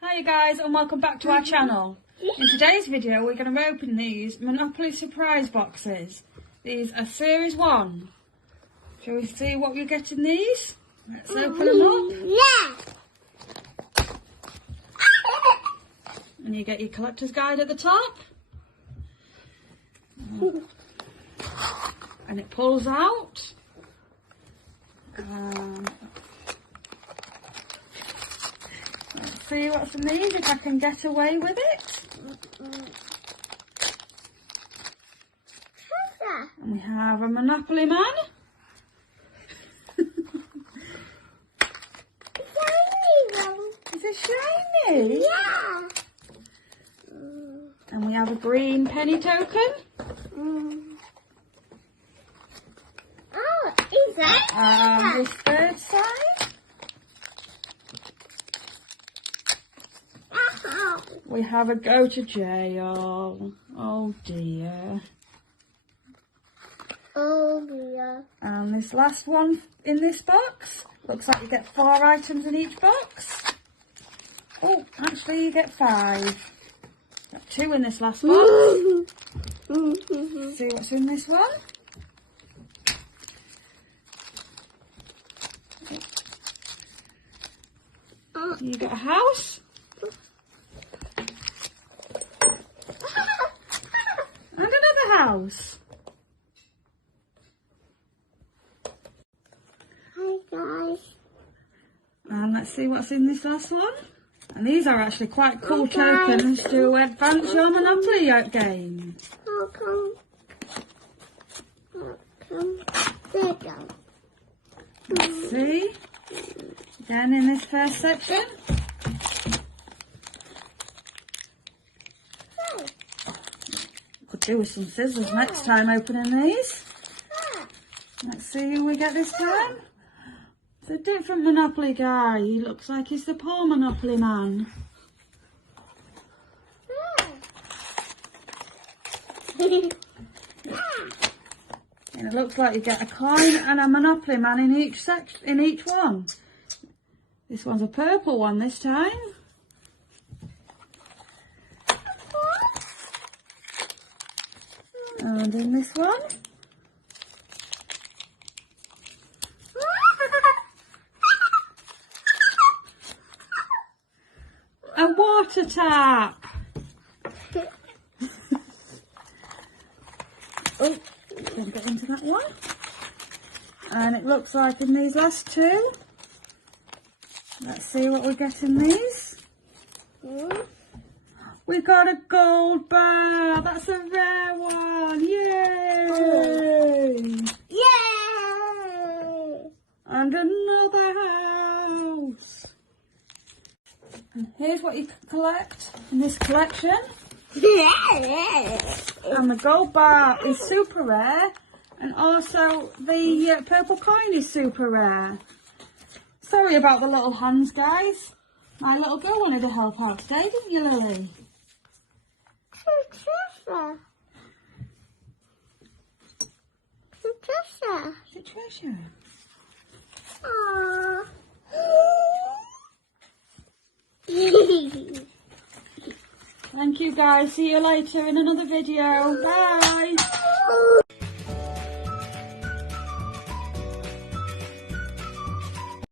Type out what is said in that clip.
Hi guys and welcome back to our channel. In today's video we're going to open these Monopoly surprise boxes. These are series 1. Shall we see what we get in these? Let's open them up. Yeah. And you get your collector's guide at the top. And it pulls out. Let's see what's in these, if I can get away with it. And we have a Monopoly Man. Is it shiny? Yeah. And we have a green penny token. Oh, is that? And this third side. We have a go to jail. Oh dear. Oh dear. And this last one in this box. Looks like you get 4 items in each box. Oh, actually you get 5. Got 2 in this last box. See what's in this one. You get a house. And another house. Hi guys. And let's see what's in this last one. And these are actually quite cool tokens to advance your Monopoly game. How come? There you go. Let's see. Again in this first section. Could do with some scissors next time opening these. Let's see who we get this time. It's a different Monopoly guy. He looks like he's the poor Monopoly Man. And it looks like you get a coin and a Monopoly Man in each one. This one's a purple one this time. And in this one. A water tap. Oh, can't get into that one. And it looks like in these last 2. Let's see what we get in these. We got a gold bar. That's a rare one. Yay! Yay! And another house. And here's what you can collect in this collection. And the gold bar is super rare. And also the purple coin is super rare. Sorry about the little hands, guys. My little girl wanted to help out today, didn't you, Lily? Patricia. Patricia. Is it treasure? Aww. Thank you, guys. See you later in another video. Bye.